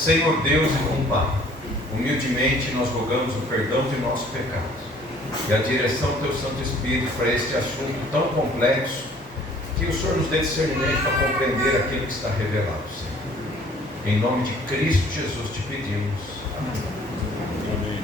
Senhor Deus e bom Pai, humildemente nós rogamos o perdão de nossos pecados e a direção do Teu Santo Espírito para este assunto tão complexo, que o Senhor nos dê discernimento para compreender aquilo que está revelado, Senhor. Em nome de Cristo Jesus te pedimos. Amém.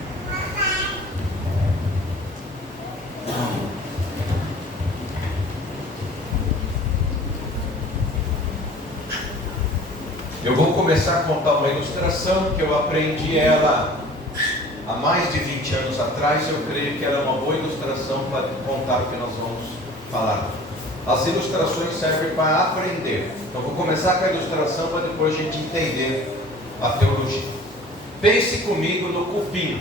Eu vou começar a contar uma ilustração que eu aprendi ela há mais de 20 anos atrás. Eu creio que ela é uma boa ilustração para contar o que nós vamos falar. As ilustrações servem para aprender. Então vou começar com a ilustração para depois a gente entender a teologia. Pense comigo no cupim.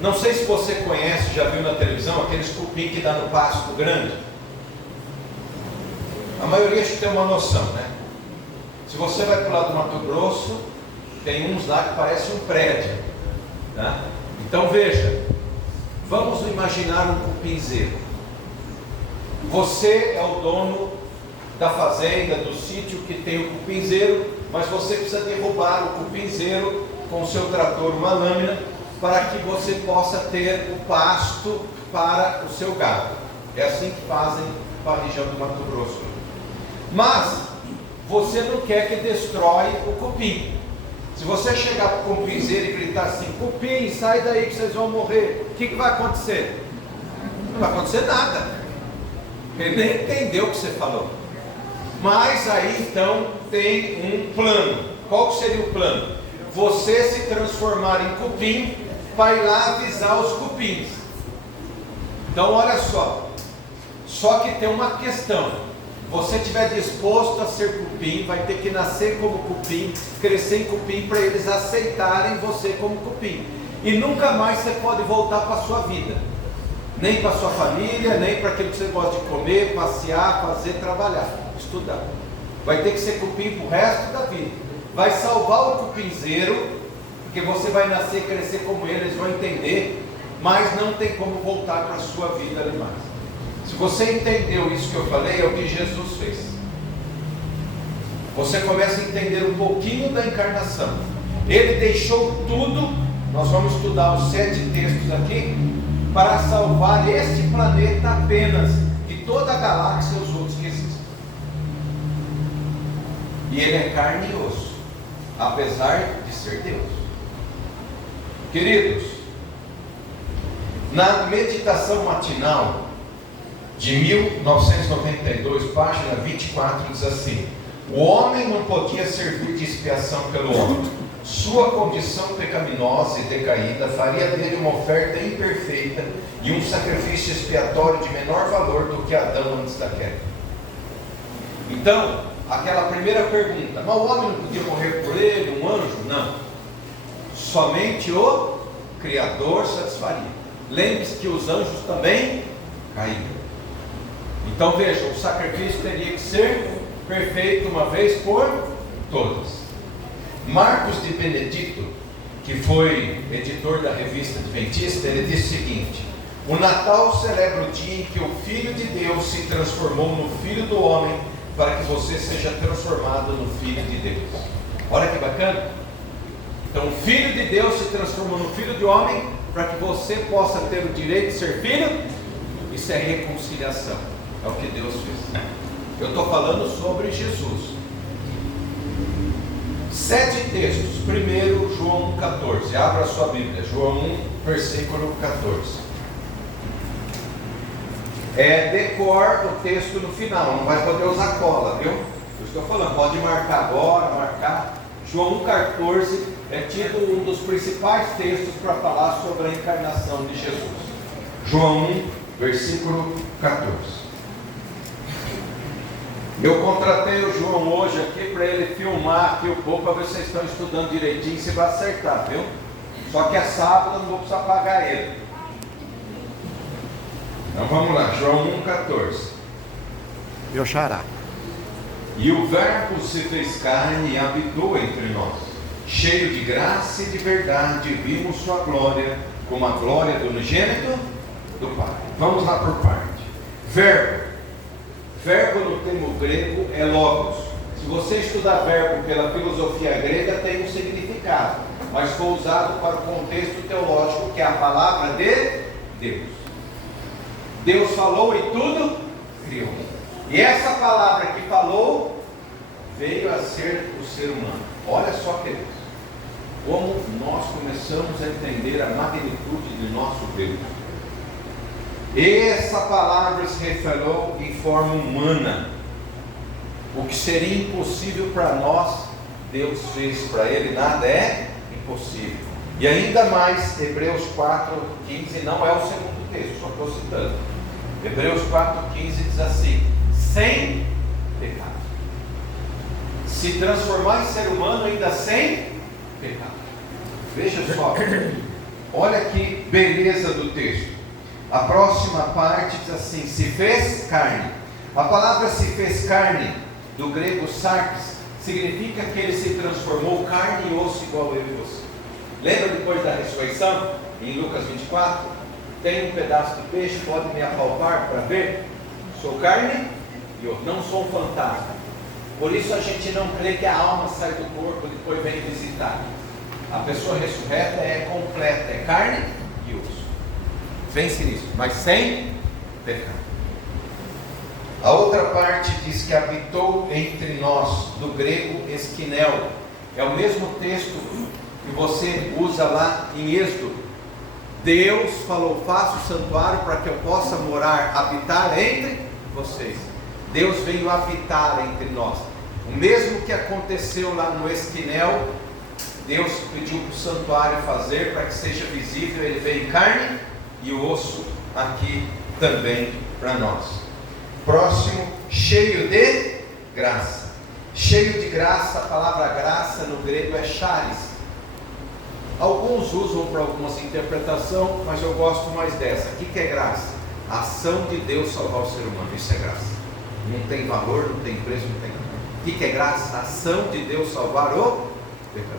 Não sei se você conhece, já viu na televisão, aqueles cupim que dá no pasto grande. A maioria acho que tem uma noção, né? Se você vai para o lado do Mato Grosso, tem uns lá que parecem um prédio, né? Então veja, vamos imaginar um cupinzeiro. Você é o dono da fazenda, do sítio que tem o cupinzeiro, mas você precisa derrubar o cupinzeiro com o seu trator, uma lâmina, para que você possa ter o pasto para o seu gado. É assim que fazem para a região do Mato Grosso. Mas você não quer que destrói o cupim. Se você chegar para o cupinzeiro e gritar assim: cupim, sai daí que vocês vão morrer, o que vai acontecer? Não vai acontecer nada. Ele nem entendeu o que você falou. Mas aí então tem um plano. Qual seria o plano? Você se transformar em cupim para ir lá avisar os cupins. Então olha só que tem uma questão. Você estiver disposto a ser cupim, vai ter que nascer como cupim, crescer em cupim, para eles aceitarem você como cupim. E nunca mais você pode voltar para a sua vida, nem para a sua família, nem para aquilo que você gosta de comer, passear, fazer, trabalhar, estudar. Vai ter que ser cupim para o resto da vida. Vai salvar o cupinzeiro, porque você vai nascer e crescer como ele, eles vão entender, mas não tem como voltar para a sua vida ali mais. Se você entendeu isso que eu falei, é o que Jesus fez. Você começa a entender um pouquinho da encarnação. Ele deixou tudo. Nós vamos estudar os 7 textos aqui para salvar este planeta apenas, de toda a galáxia e os outros que existem. E ele é carne e osso, apesar de ser Deus. Queridos, na meditação matinal de 1992, página 24, diz assim: o homem não podia servir de expiação pelo homem. Sua condição pecaminosa e decaída faria dele uma oferta imperfeita e um sacrifício expiatório de menor valor do que Adão antes da queda. Então, aquela primeira pergunta: mas o homem não podia morrer por ele, um anjo? Não. Somente o Criador satisfaria. Lembre-se que os anjos também caíram. Então veja, o sacrifício teria que ser perfeito uma vez por todas. Marcos de Benedito, que foi editor da revista Adventista, ele disse o seguinte: o Natal celebra o dia em que o Filho de Deus se transformou no Filho do Homem, para que você seja transformado no Filho de Deus. Olha que bacana. Então o Filho de Deus se transformou no Filho de Homem, para que você possa ter o direito de ser filho. Isso é reconciliação. É o que Deus fez. Eu estou falando sobre Jesus. 7 textos. Primeiro, João 1,14. Abra a sua Bíblia. João 1, versículo 14. Decor o texto no final. Não vai poder usar cola, viu? Eu estou falando. Pode marcar agora, marcar. João 1,14 é tido um dos principais textos para falar sobre a encarnação de Jesus. João 1, versículo 14. Eu contratei o João hoje aqui para ele filmar aqui um pouco, para ver se vocês estão estudando direitinho, se vai acertar, viu? Só que é sábado, eu não vou precisar pagar ele. Então vamos lá, João 1,14. Meu xará. E o Verbo se fez carne e habitou entre nós, cheio de graça e de verdade, vimos sua glória, como a glória do unigênito do Pai. Vamos lá por parte. Verbo. Verbo no termo grego é logos. Se você estudar verbo pela filosofia grega, tem um significado. significado, mas foi usado para o contexto teológico, que é a palavra de Deus. Deus falou e tudo criou. E essa palavra que falou veio a ser o ser humano. Olha só, queridos, como nós começamos a entender a magnitude de nosso Deus. Essa palavra se revelou em forma humana. O que seria impossível para nós, Deus fez. Para Ele nada é impossível. E ainda mais, Hebreus 4,15 não é o segundo texto, só estou citando. Hebreus 4,15 diz assim: sem pecado. Se transformar em ser humano ainda sem pecado. Veja só, olha que beleza do texto. A próxima parte diz assim: se fez carne. A palavra se fez carne, do grego sarx, significa que ele se transformou carne e osso igual eu e você. Lembra depois da ressurreição, em Lucas 24? Tem um pedaço de peixe, pode me apalpar para ver? Sou carne e osso, não sou um fantasma. Por isso a gente não crê que a alma sai do corpo e depois vem visitar. A pessoa ressurreta é completa, é carne e osso. Vence nisso, mas sem pecado. A outra parte diz que habitou entre nós, do grego esquinel. É o mesmo texto que você usa lá em Êxodo. Deus falou: faça o santuário para que eu possa morar, habitar entre vocês. Deus veio habitar entre nós. O mesmo que aconteceu lá no esquinel, Deus pediu para o santuário fazer para que seja visível. Ele veio em carne e osso aqui também para nós. Próximo, cheio de graça. Cheio de graça, a palavra graça no grego é charis. Alguns usam para algumas interpretações, mas eu gosto mais dessa. O que é graça? A ação de Deus salvar o ser humano, isso é graça. Não tem valor, não tem preço, não tem nada. O que é graça? A ação de Deus salvar o pecador.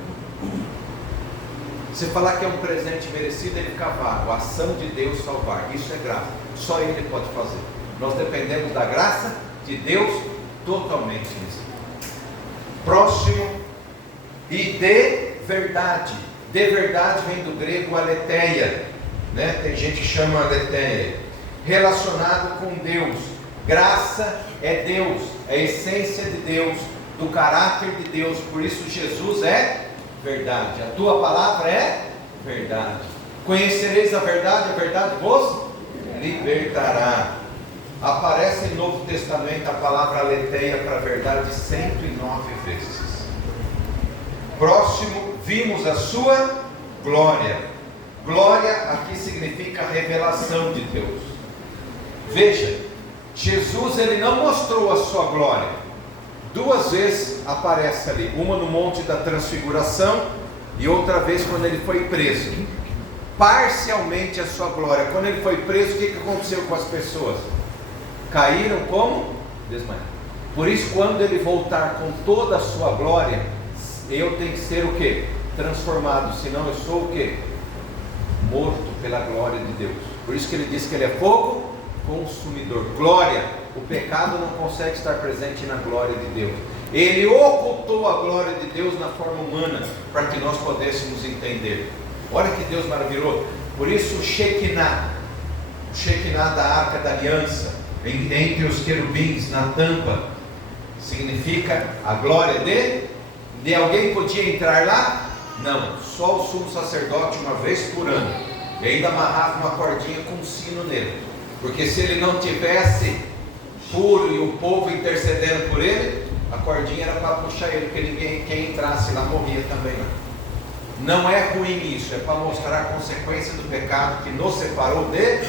Você falar que é um presente merecido, ele fica vago. A ação de Deus salvar, isso é graça. Só Ele pode fazer. Nós dependemos da graça de Deus totalmente nisso. Próximo, e de verdade. De verdade vem do grego aletheia, né? Tem gente que chama aletheia. Relacionado com Deus. Graça é Deus, é a essência de Deus, do caráter de Deus. Por isso Jesus é verdade. A tua palavra é verdade. Conhecereis a verdade vos libertará. Aparece no Novo Testamento a palavra aletheia para a verdade 109 vezes. Próximo, vimos a sua glória. Glória aqui significa revelação de Deus. Veja, Jesus ele não mostrou a sua glória. Duas vezes aparece ali, uma no Monte da Transfiguração e outra vez quando ele foi preso. Parcialmente a sua glória. Quando ele foi preso, o que aconteceu com as pessoas? Caíram como? Desmaiaram. Por isso, quando ele voltar com toda a sua glória, eu tenho que ser o quê? Transformado, senão eu sou o quê? Morto pela glória de Deus. Por isso que ele diz que ele é fogo consumidor. Glória, o pecado não consegue estar presente na glória de Deus. Ele ocultou a glória de Deus na forma humana, para que nós pudéssemos entender. Olha que Deus maravilhoso. Por isso o Shekinah da Arca da Aliança, entre os querubins, na tampa, significa a glória de alguém podia entrar lá? Não, só o sumo sacerdote uma vez por ano. E ainda amarrava uma cordinha com um sino nele, porque se ele não tivesse puro e o povo intercedendo por ele, a cordinha era para puxar ele, porque ninguém, quem entrasse lá morria também. Não é ruim isso, é para mostrar a consequência do pecado que nos separou de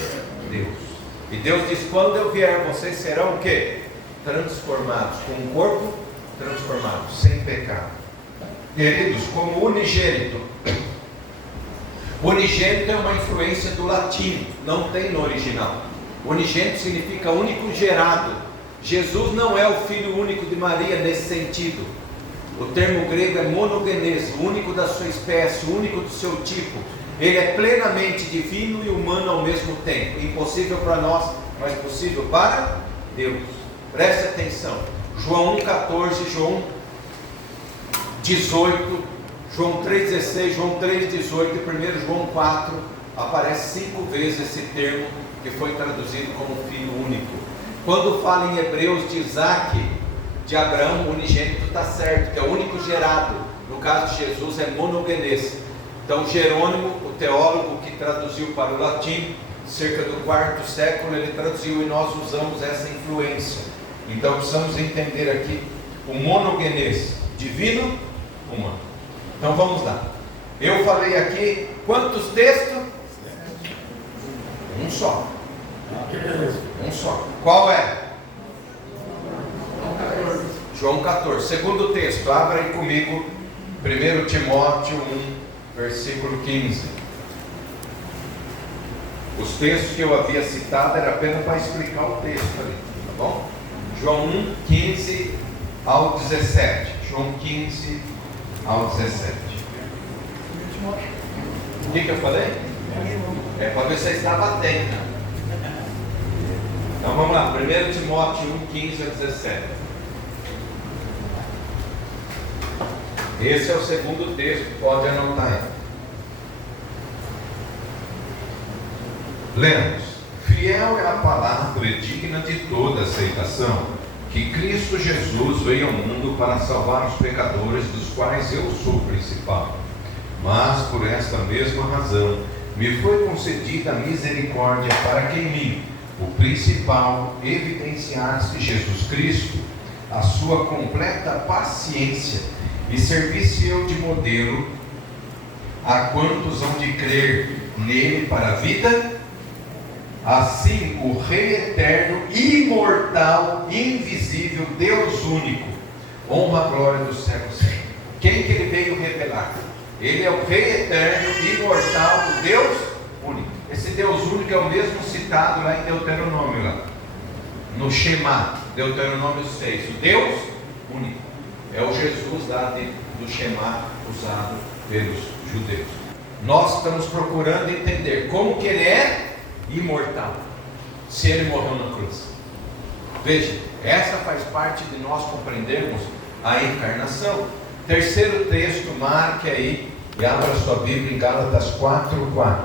Deus. E Deus diz: quando eu vier, vocês serão o quê? Transformados, com um corpo transformado, sem pecado. Queridos, como unigênito. Unigênito é uma influência do latim, não tem no original. Unigênito significa único gerado. Jesus não é o filho único de Maria nesse sentido. O termo grego é monogenes, único da sua espécie, único do seu tipo. Ele é plenamente divino e humano ao mesmo tempo. Impossível para nós, mas possível para Deus. Preste atenção. João 1,14, João 18, João 3,16, João 3,18 e 1 João 4, aparece 5 vezes esse termo que foi traduzido como filho único. Quando fala em Hebreus de Isaac, de Abraão, o unigênito está certo, que é o único gerado. No caso de Jesus é monogenes. Então Jerônimo, o teólogo que traduziu para o latim, cerca do 4º século, ele traduziu e nós usamos essa influência. Então precisamos entender aqui o monogenes, divino, humano. Então vamos lá. Eu falei aqui, quantos textos? Um só. Um só. Qual é? João 14. Segundo texto, abra aí comigo, 1 Timóteo 1, versículo 15. Os textos que eu havia citado era apenas para explicar o texto ali, tá bom? João 1, 15 ao 17. João 15 ao 17. O que eu falei? É para ver se você estava atento. Então vamos lá, 1 Timóteo 1, 15 a 17. Esse é o segundo texto, pode anotar aí. Lemos: fiel é a palavra e digna de toda aceitação, que Cristo Jesus veio ao mundo para salvar os pecadores, dos quais eu sou o principal. Mas por esta mesma razão me foi concedida a misericórdia, para que em mim, o principal, evidenciasse Jesus Cristo, a sua completa paciência, e servisse eu de modelo a quantos hão de crer nele para a vida. Assim o Rei eterno, imortal, invisível, Deus único, honra, glória dos séculos. Quem que ele veio revelar? Ele é o Rei eterno, imortal, o Deus único. Esse Deus único é o mesmo citado lá em Deuteronômio, lá no Shema, Deuteronômio 6. O Deus único é o Jesus lá do Shema, usado pelos judeus. Nós estamos procurando entender como que ele é imortal, se ele morreu na cruz. Veja, essa faz parte de nós compreendermos a encarnação. Terceiro texto, marque aí e abra sua Bíblia em Gálatas 4:4.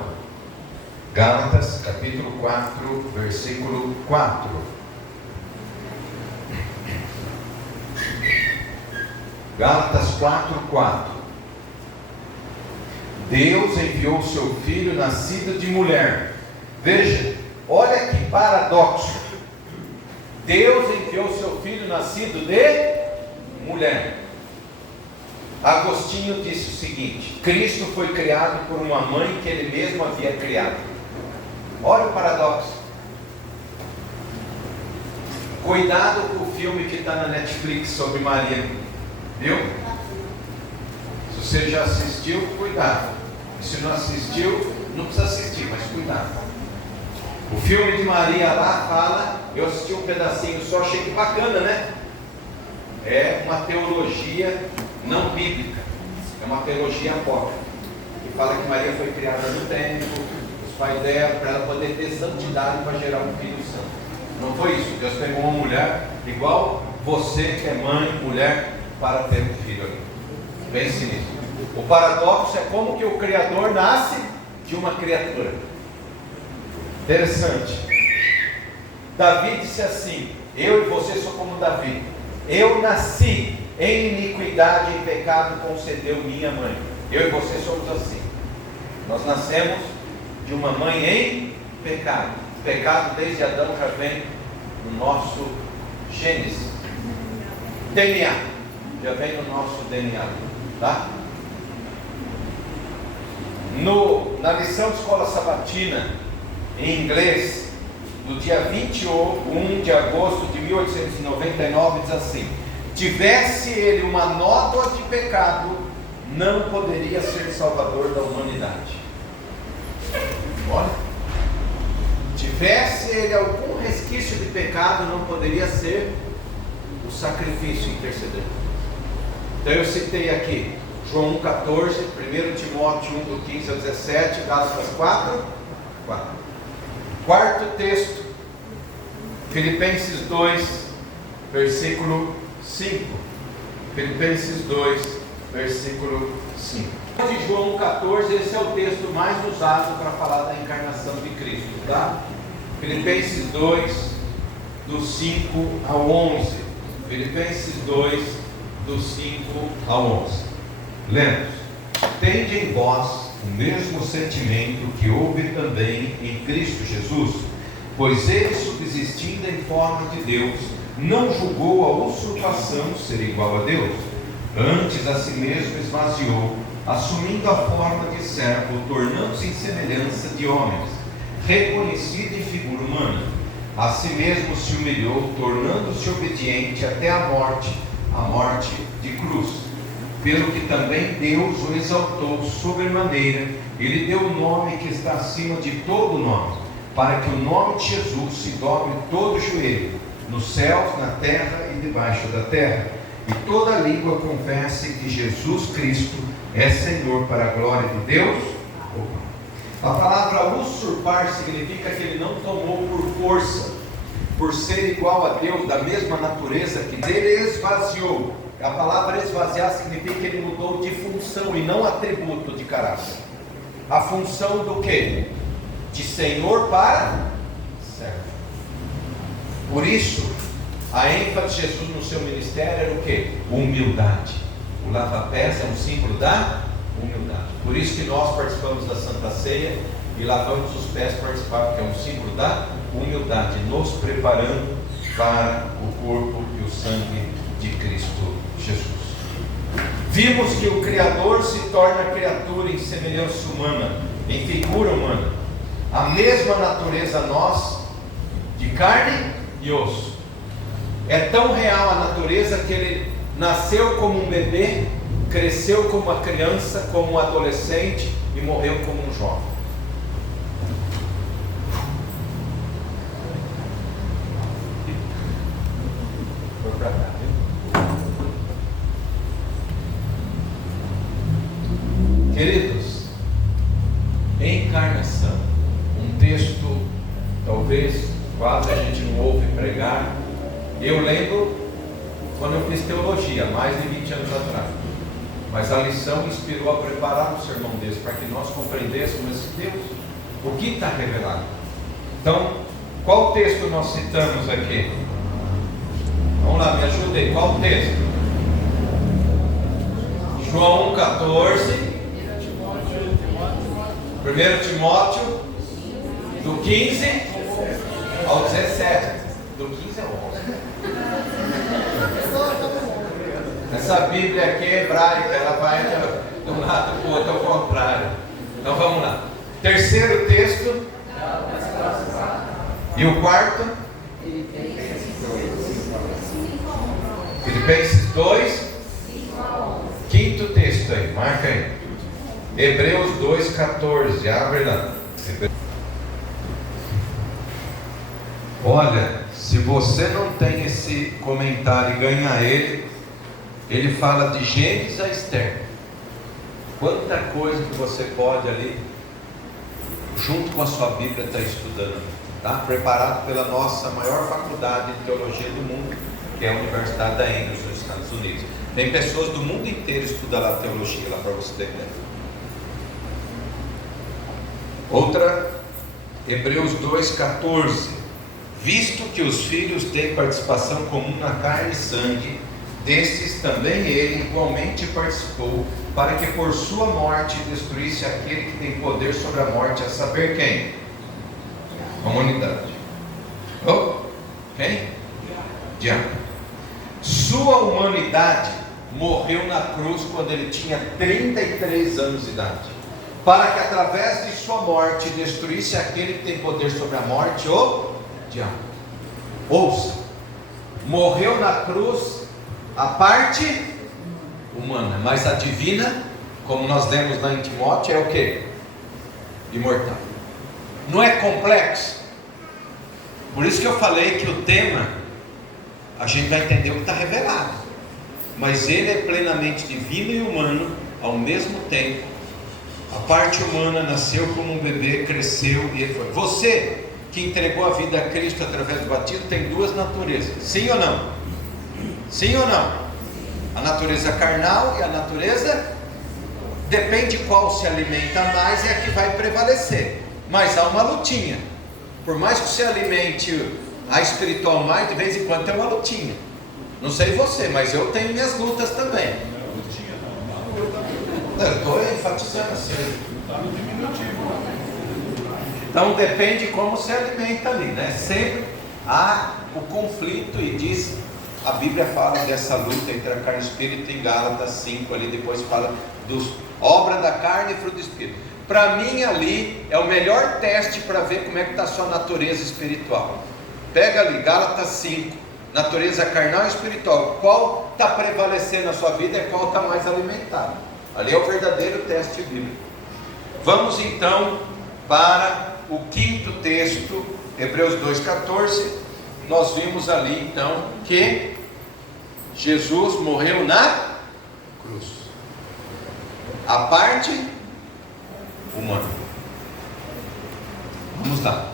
Gálatas capítulo 4, versículo 4. Gálatas 4:4. Deus enviou o seu Filho nascido de mulher. Veja, olha que paradoxo. Deus enviou o seu Filho nascido de mulher. Agostinho disse o seguinte: Cristo foi criado por uma mãe que ele mesmo havia criado. Olha o paradoxo. Cuidado com o filme que está na Netflix sobre Maria. Viu? Se você já assistiu, cuidado. E se não assistiu, não precisa assistir, mas cuidado. O filme de Maria lá fala, eu assisti um pedacinho só, achei que bacana, né? É uma teologia não bíblica, é uma teologia apócrifa, que fala que Maria foi criada no templo, os pais dela, para ela poder ter santidade para gerar um filho santo. Não foi isso. Deus pegou uma mulher igual você que é mãe, mulher, para ter um filho ali. Pense nisso. O paradoxo é como que o Criador nasce de uma criatura. Interessante. Davi disse assim: eu e você sou como Davi. Eu nasci em iniquidade e pecado concedeu minha mãe. Eu e você somos assim. Nós nascemos de uma mãe em pecado. O pecado desde Adão já vem no nosso Gênesis. DNA. Já vem no nosso DNA. Tá? Na lição de escola sabatina, em inglês, do dia 21 de agosto de 1899, diz assim: tivesse ele uma nódoa de pecado, não poderia ser salvador da humanidade. Olha, tivesse ele algum resquício de pecado, não poderia ser o sacrifício intercedente. Então eu citei aqui João 1,14, 1 Timóteo 1, do 15 ao 17, Gálatas 4. Quarto texto, Filipenses 2, versículo 5. Filipenses 2, versículo 5. De João 14, esse é o texto mais usado para falar da encarnação de Cristo, tá? Filipenses 2, do 5 ao 11. Filipenses 2, do 5 ao 11. Lemos: tende em vós o mesmo sentimento que houve também em Cristo Jesus, pois ele, subsistindo em forma de Deus, não julgou a usurpação ser igual a Deus. Antes a si mesmo esvaziou, assumindo a forma de servo, tornando-se em semelhança de homens, reconhecido em figura humana. A si mesmo se humilhou, tornando-se obediente até a morte de cruz. Pelo que também Deus o exaltou sobremaneira, e lhe deu o nome que está acima de todo nome, para que o nome de Jesus se dobre todo o joelho, nos céus, na terra e debaixo da terra, e toda língua confesse que Jesus Cristo é Senhor, para a glória de Deus. A palavra usurpar significa que ele não tomou por força, por ser igual a Deus, da mesma natureza que ele esvaziou. A palavra esvaziar significa que ele mudou de função e não atributo de caráter. A função do quê? De Senhor para servo. Por isso, a ênfase de Jesus no seu ministério era o quê? Humildade. O lava-pés é um símbolo da humildade. Por isso que nós participamos da Santa Ceia e lavamos os pés para participar, porque é um símbolo da humildade, nos preparando para o corpo e o sangue de Cristo Jesus. Vimos que o Criador se torna criatura em semelhança humana, em figura humana. A mesma natureza nós, de carne e osso. É tão real a natureza que ele nasceu como um bebê, cresceu como uma criança, como um adolescente e morreu como um jovem. Queridos, encarnação, um texto talvez quase a gente não ouve pregar. Eu lembro quando eu fiz teologia, mais de 20 anos atrás, mas a lição inspirou a preparar um sermão desse, para que nós compreendêssemos esse Deus, o que está revelado. Então, qual texto nós citamos aqui? Vamos lá, me ajudem, qual texto? João 14, 1 Timóteo, do 15 ao 17, do 15 ao 11. Essa Bíblia aqui é hebraica, ela vai de um lado para o outro, ao contrário. Então vamos lá. Terceiro texto. E o quarto? Filipenses 2. Quinto texto aí, marca aí. Hebreus 2,14. Abre lá. Olha, se você não tem esse comentário e ganha ele fala de Gênesis a Esther. Quanta coisa que você pode ali, junto com a sua Bíblia, estar estudando, tá? Preparado pela nossa maior faculdade de teologia do mundo, que é a Universidade da Andrews, nos Estados Unidos. Tem pessoas do mundo inteiro estudando lá teologia, lá para você ter ideia. Outra, Hebreus 2,14. Visto que os filhos têm participação comum na carne e sangue, destes também ele igualmente participou, para que por sua morte destruísse aquele que tem poder sobre a morte, a saber quem? A humanidade. Quem? Diabo. Sua humanidade morreu na cruz quando ele tinha 33 anos de idade, para que através de sua morte destruísse aquele que tem poder sobre a morte, o diabo. Ouça, morreu na cruz a parte humana, mas a divina, como nós lemos lá em Timóteo, é o que? Imortal. Não é complexo? Por isso que eu falei que o tema, a gente vai entender o que está revelado, mas ele é plenamente divino e humano ao mesmo tempo. A parte humana nasceu como um bebê, cresceu e ele foi. Você que entregou a vida a Cristo através do batismo tem duas naturezas, sim ou não? Sim ou não? A natureza carnal e a natureza, depende qual se alimenta mais, é a que vai prevalecer. Mas há uma lutinha. Por mais que você alimente a espiritual mais, de vez em quando tem uma lutinha. Não sei você, mas eu tenho minhas lutas também. Eu estou enfatizando assim. Então depende como se alimenta ali, né? Sempre há o conflito, e diz, a Bíblia fala dessa luta entre a carne e o espírito em Gálatas 5 ali, depois fala dos obra da carne e fruto do espírito. Para mim ali é o melhor teste para ver como é que está a sua natureza espiritual. Pega ali Gálatas 5, natureza carnal e espiritual, qual está prevalecendo na sua vida e qual está mais alimentado. Ali é o verdadeiro teste bíblico. Vamos então para o quinto texto, Hebreus 2,14. Nós vimos ali então que Jesus morreu na cruz, a parte humana. Vamos lá.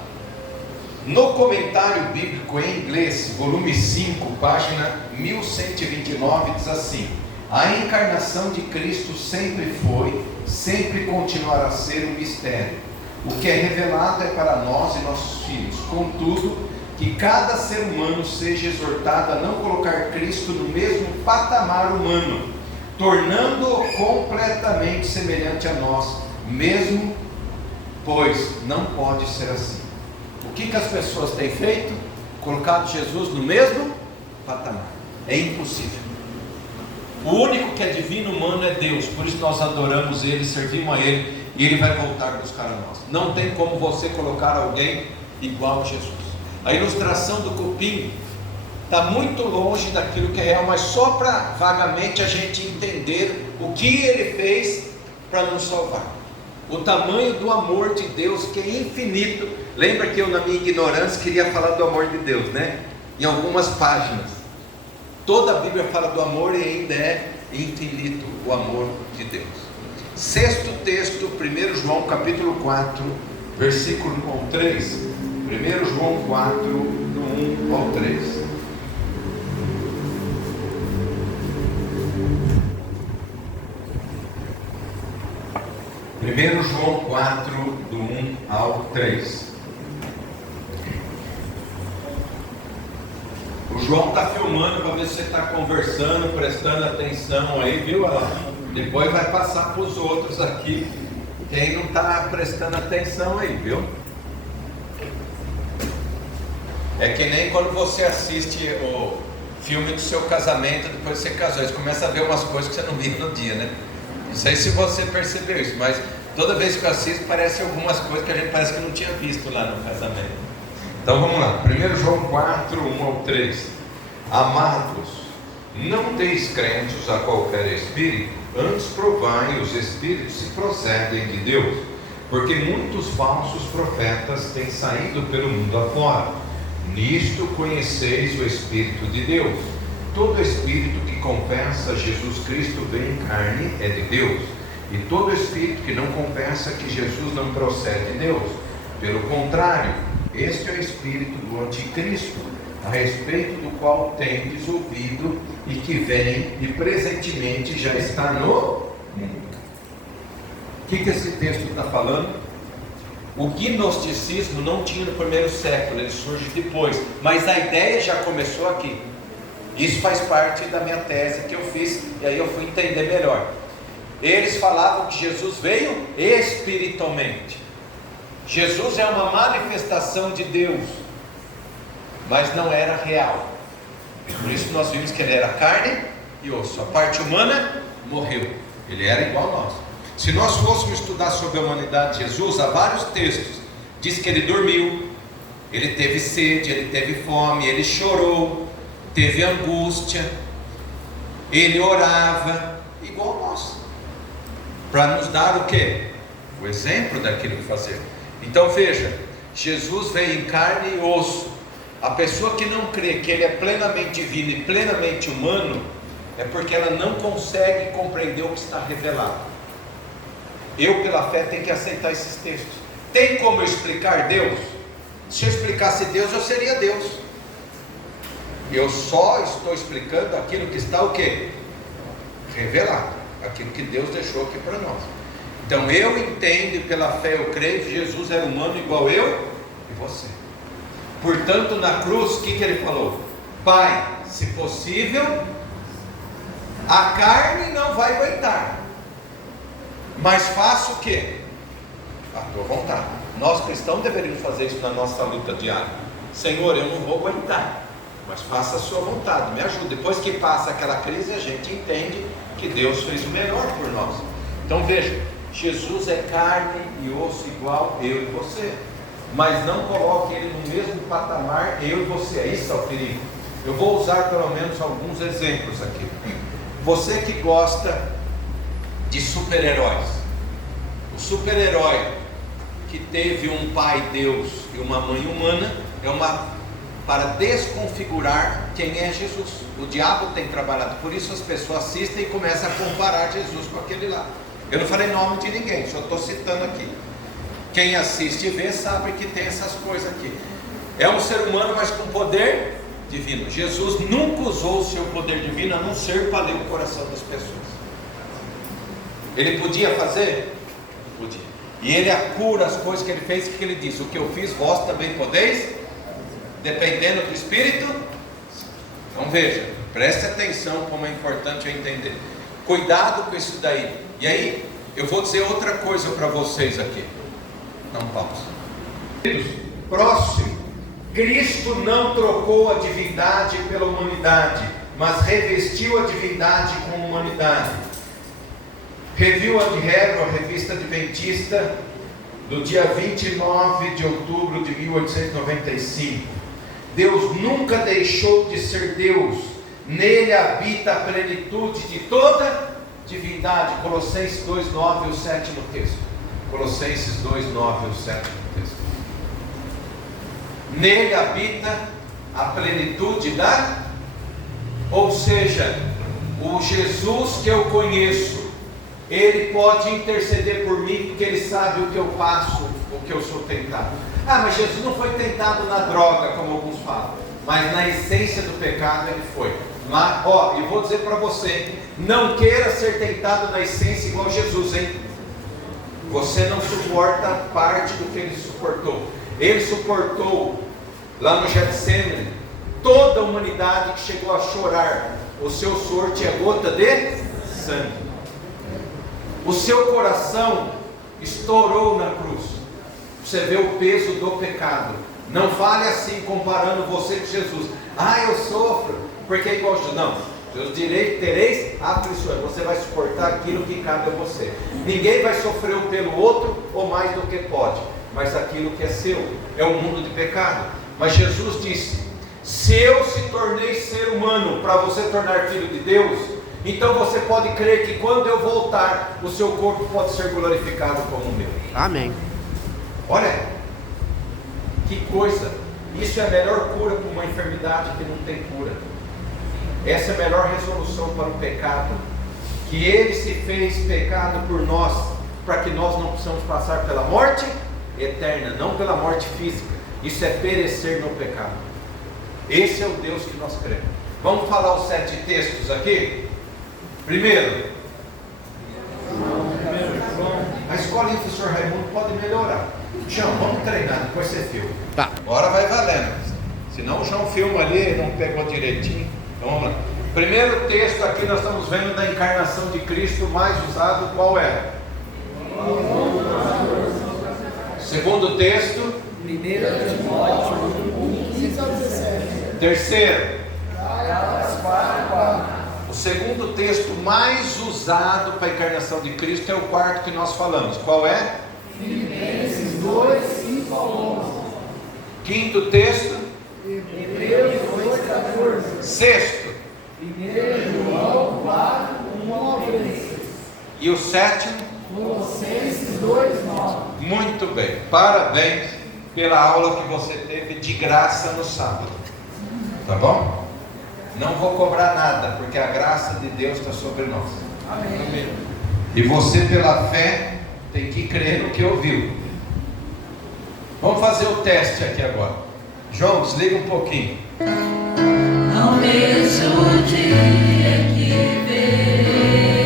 No comentário bíblico em inglês, volume 5, página 1129, diz assim: a encarnação de Cristo sempre foi, sempre continuará a ser um mistério. O que é revelado é para nós e nossos filhos. Contudo, que cada ser humano seja exortado a não colocar Cristo no mesmo patamar humano, tornando-o completamente semelhante a nós, mesmo, pois não pode ser assim. O que as pessoas têm feito? Colocado Jesus no mesmo patamar. É impossível. O único que é divino humano é Deus, por isso nós adoramos Ele, servimos a Ele, e Ele vai voltar a buscar a nós. Não tem como você colocar alguém igual a Jesus. A ilustração do cupim está muito longe daquilo que é real, mas só para vagamente a gente entender o que Ele fez para nos salvar. O tamanho do amor de Deus, que é infinito. Lembra que eu, na minha ignorância, queria falar do amor de Deus, né? Em algumas páginas. Toda a Bíblia fala do amor e ainda é infinito o amor de Deus. Sexto texto, 1 João capítulo 4, versículo 1 ao 3. 1 João 4, do 1 ao 3. Primeiro João 4, do 1 ao 3. O João está filmando para ver se você está conversando, prestando atenção aí, viu? Depois vai passar para os outros aqui, quem não está prestando atenção aí, viu? É que nem quando você assiste o filme do seu casamento, depois você casou, você começa a ver umas coisas que você não viu no dia, né? Não sei se você percebeu isso, mas toda vez que eu assisto, parece algumas coisas que a gente parece que não tinha visto lá no casamento. Então vamos lá, 1 João 4, 1 ao 3. Amados, não deis créditos a qualquer espírito, antes provai os espíritos se procedem de Deus, porque muitos falsos profetas têm saído pelo mundo afora. Nisto conheceis o Espírito de Deus. Todo espírito que confessa Jesus Cristo vem em carne é de Deus, e todo espírito que não confessa que Jesus não procede de Deus. Pelo contrário, este é o espírito do anticristo, a respeito do qual tendes ouvido e que vem e presentemente já está no mundo. O que esse texto está falando? O gnosticismo não tinha no primeiro século, ele surge depois, mas a ideia já começou aqui. Isso faz parte da minha tese que eu fiz, e aí eu fui entender melhor. Eles falavam que Jesus veio espiritualmente. Jesus é uma manifestação de Deus, mas não era real. Por isso nós vimos que ele era carne e osso. A parte humana morreu, ele era igual a nós. Se nós fôssemos estudar sobre a humanidade de Jesus, há vários textos. Diz que ele dormiu, ele teve sede, ele teve fome, ele chorou, teve angústia, ele orava, igual a nós, para nos dar o quê? O exemplo daquilo que fazer. Então veja, Jesus veio em carne e osso. A pessoa que não crê que ele é plenamente divino e plenamente humano, é porque ela não consegue compreender o que está revelado. Eu, pela fé, tenho que aceitar esses textos. Tem como eu explicar Deus? Se eu explicasse Deus, eu seria Deus. Eu só estou explicando aquilo que está o quê? revelado, aquilo que Deus deixou aqui para nós. Então eu entendo e pela fé eu creio que Jesus era humano igual eu e você. Portanto, na cruz, o que ele falou? Pai, se possível, a carne não vai aguentar, mas faça o quê? A tua vontade. Nós cristãos deveríamos fazer isso na nossa luta diária. Senhor, eu não vou aguentar, mas faça a sua vontade, me ajude. Depois que passa aquela crise, a gente entende que Deus fez o melhor por nós. Então veja, Jesus é carne e osso igual eu e você, mas não coloque ele no mesmo patamar eu e você. Isso é o perigo. Eu vou usar pelo menos alguns exemplos aqui. Você que gosta de super-heróis, o super-herói que teve um pai Deus e uma mãe humana para desconfigurar quem é Jesus. O diabo tem trabalhado, por isso as pessoas assistem e começam a comparar Jesus com aquele lá. Eu não falei nome de ninguém, só estou citando aqui. Quem assiste e vê sabe que tem essas coisas aqui. É um ser humano, mas com poder divino. Jesus nunca usou o seu poder divino a não ser para ler o coração das pessoas. Ele podia fazer? Podia. E ele acura as coisas que ele fez, que ele diz: o que eu fiz, vós também podeis, dependendo do Espírito. Então veja, preste atenção como é importante eu entender. Cuidado com isso daí. E aí, eu vou dizer outra coisa para vocês aqui. Não pausa. Próximo. Cristo não trocou a divindade pela humanidade, mas revestiu a divindade com a humanidade. Review and Review, a revista adventista, do dia 29 de outubro de 1895. Deus nunca deixou de ser Deus, nele habita a plenitude de toda divindade. Colossenses 2:9, o sétimo texto. Colossenses 2:9, o sétimo texto. Nele habita a plenitude da, ou seja, o Jesus que eu conheço, ele pode interceder por mim, porque ele sabe o que eu passo, o que eu sou tentado. Ah, mas Jesus não foi tentado na droga, como alguns falam, mas na essência do pecado ele foi. Mas, e vou dizer para você, não queira ser tentado na essência igual Jesus, hein? Você não suporta parte do que ele suportou. Ele suportou lá no Getsemane toda a humanidade que chegou a chorar. O seu suor tinha gota de sangue. O seu coração estourou na cruz. Você vê o peso do pecado. Não fale assim comparando você com Jesus. Ah, eu sofro porque é igual a Jesus. Não, Deus tereis aflições. Você vai suportar aquilo que cabe a você. Ninguém vai sofrer pelo outro ou mais do que pode, mas aquilo que é seu. É o mundo de pecado. Mas Jesus disse: se eu se tornei ser humano para você tornar filho de Deus, então você pode crer que quando eu voltar, o seu corpo pode ser glorificado como o meu. Amém. Olha, que coisa. Isso é a melhor cura para uma enfermidade que não tem cura. Essa é a melhor resolução para o pecado, que ele se fez pecado por nós, para que nós não possamos passar pela morte eterna, não pela morte física. Isso é perecer no pecado. Esse é o Deus que nós cremos. Vamos falar os 7 textos aqui? Primeiro, a escolinha do professor Raimundo pode melhorar. João, vamos treinar, depois você filma. Tá. Agora vai valendo. Senão o João filma ali, não pegou direitinho. Então vamos lá. Primeiro texto aqui nós estamos vendo da encarnação de Cristo mais usado, qual é? Segundo texto. Terceiro. O segundo texto mais usado para a encarnação de Cristo é o quarto que nós falamos. Qual é? Filipenses 2, 5 a 11. Quinto texto. Hebreus 2, 14. Sexto. 1 João 4, 1 a 3. E o sétimo. Colossenses 2, 9. Muito bem. Parabéns pela aula que você teve de graça no sábado. Tá bom? Não vou cobrar nada, porque a graça de Deus está sobre nós. Amém. E você, pela fé, tem que crer no que ouviu. Vamos fazer o teste aqui agora. João, desliga um pouquinho. Não deixo o dia que verei.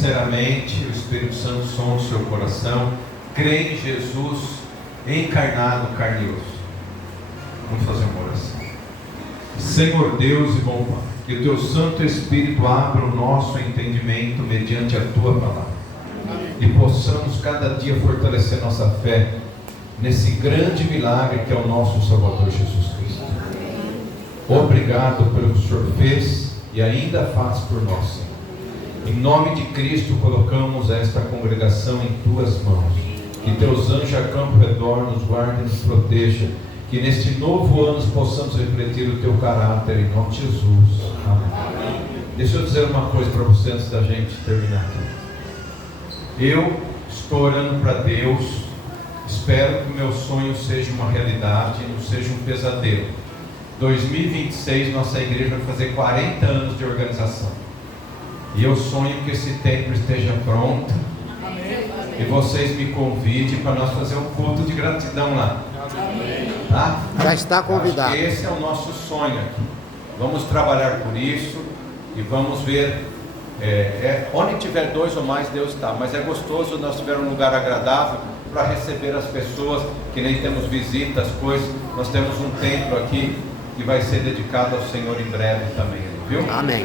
sinceramente, o Espírito Santo sonda o seu coração, crê em Jesus encarnado, carne e osso. Vamos fazer uma oração. Senhor Deus e bom Pai, que o teu Santo Espírito abra o nosso entendimento mediante a tua palavra. E possamos cada dia fortalecer nossa fé nesse grande milagre que é o nosso Salvador Jesus Cristo. Obrigado pelo que o Senhor fez e ainda faz por nós, Senhor. Em nome de Cristo colocamos esta congregação em tuas mãos. Que teus anjos a campo redor nos guardem e nos proteja. Que neste novo ano possamos refletir o teu caráter, em nome de Jesus. Amém. Deixa eu dizer uma coisa para você antes da gente terminar aqui. Eu estou orando para Deus, espero que o meu sonho seja uma realidade, não seja um pesadelo. 2026 nossa igreja vai fazer 40 anos de organização. E eu sonho que esse templo esteja pronto. E vocês me convidem para nós fazer um culto de gratidão lá. Tá? Já está convidado. Esse é o nosso sonho aqui. Vamos trabalhar por isso e vamos ver. Onde tiver 2 ou mais, Deus está. Mas é gostoso nós tiver um lugar agradável para receber as pessoas, que nem temos visitas, coisas. Nós temos um templo aqui que vai ser dedicado ao Senhor em breve também, viu? Amém.